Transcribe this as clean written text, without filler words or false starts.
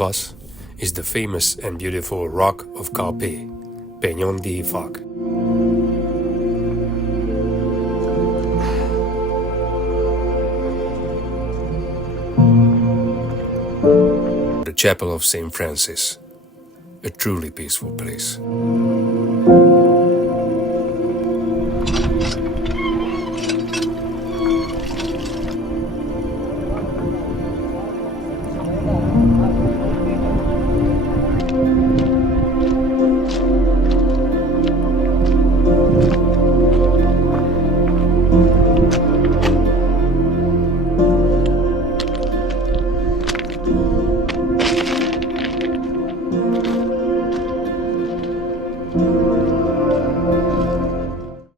Us is the famous and beautiful rock of Calpe, Peñón de Ifach. The Chapel of St. Francis, a truly peaceful place.